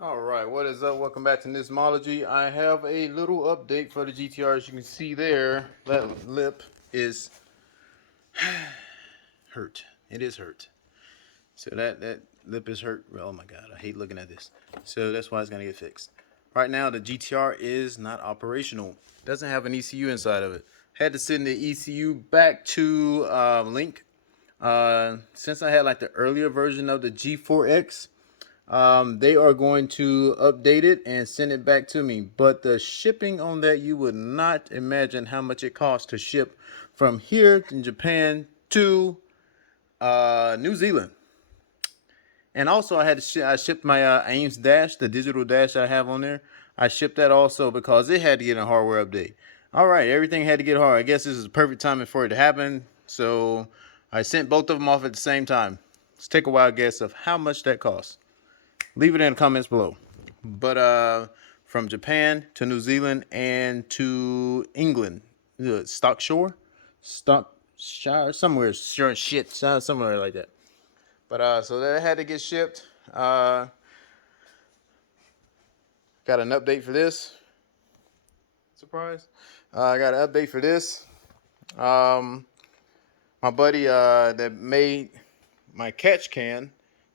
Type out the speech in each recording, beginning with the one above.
All right, what is up? Welcome back to Nismology. I have a little update for the GTR. As you can see there, that lip is hurt. It is hurt. So that lip is hurt. Oh my God, I hate looking at this. So that's why it's gonna get fixed. Right now, the GTR is not operational. Doesn't have an ECU inside of it. Had to send the ECU back to Link. Since I had like the earlier version of the G4X. They are going to update it and send it back to me. But the shipping on that, you would not imagine how much it costs to ship from here in Japan to New Zealand. And also, I shipped my Ames dash, the digital dash I have on there. I shipped that also because it had to get a hardware update. All right, everything had to get hard. I guess this is the perfect timing for it to happen. So I sent both of them off at the same time. Let's take a wild guess of how much that costs. Leave it in the comments below. But from Japan to New Zealand and to England, Stockshire, somewhere, sure shit, somewhere like that. But so that had to get shipped. Got an update for this. Surprise! I got an update for this. My buddy that made my catch can,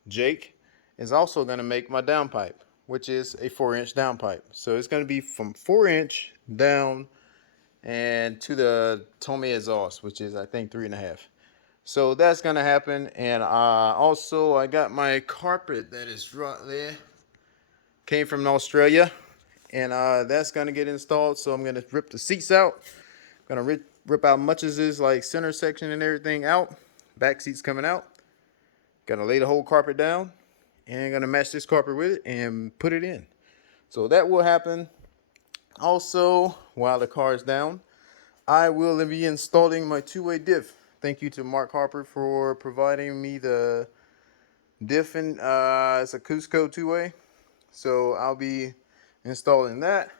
Jake, is also going to make my downpipe, which is a 4-inch downpipe. So it's going to be from 4-inch down and to the Tomei exhaust, which is I think 3.5. So that's going to happen. And also I got my carpet that is right there. Came from Australia. And that's going to get installed. So I'm going to rip the seats out. Going to rip out much of this like center section and everything out. Back seats coming out. Gonna lay the whole carpet down and gonna match this carpet with it and put it in. So that will happen. Also, while the car is down, I will be installing my two-way diff. Thank you to Mark Harper for providing me the diff, and it's a Cusco two-way. So I'll be installing that.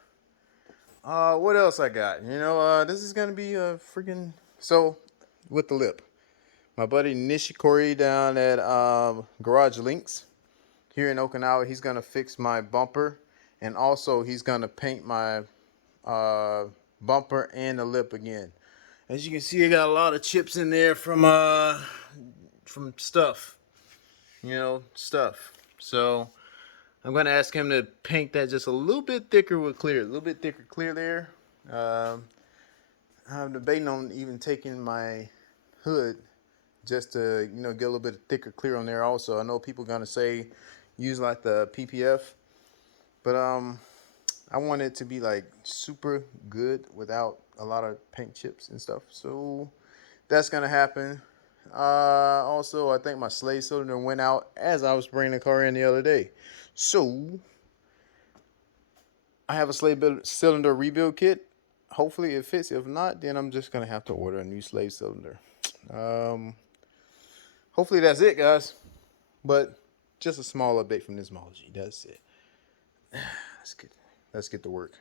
What else I got? This is gonna be a freaking with the lip. My buddy Nishikori down at Garage Links here in Okinawa, he's going to fix my bumper. And also, he's going to paint my bumper and the lip again. As you can see, I got a lot of chips in there from stuff. Stuff. So, I'm going to ask him to paint that just a little bit thicker with clear. A little bit thicker clear there. I'm debating on even taking my hood just to get a little bit thicker clear on there also. I know people are gonna say use like the PPF, but I want it to be like super good without a lot of paint chips and stuff. So that's gonna happen. Also, I think my slave cylinder went out as I was bringing the car in the other day. So I have a slave cylinder rebuild kit. Hopefully it fits. If not, then I'm just gonna have to order a new slave cylinder. Hopefully that's it, guys. But just a small update from Nismology. That's it. Let's get to work.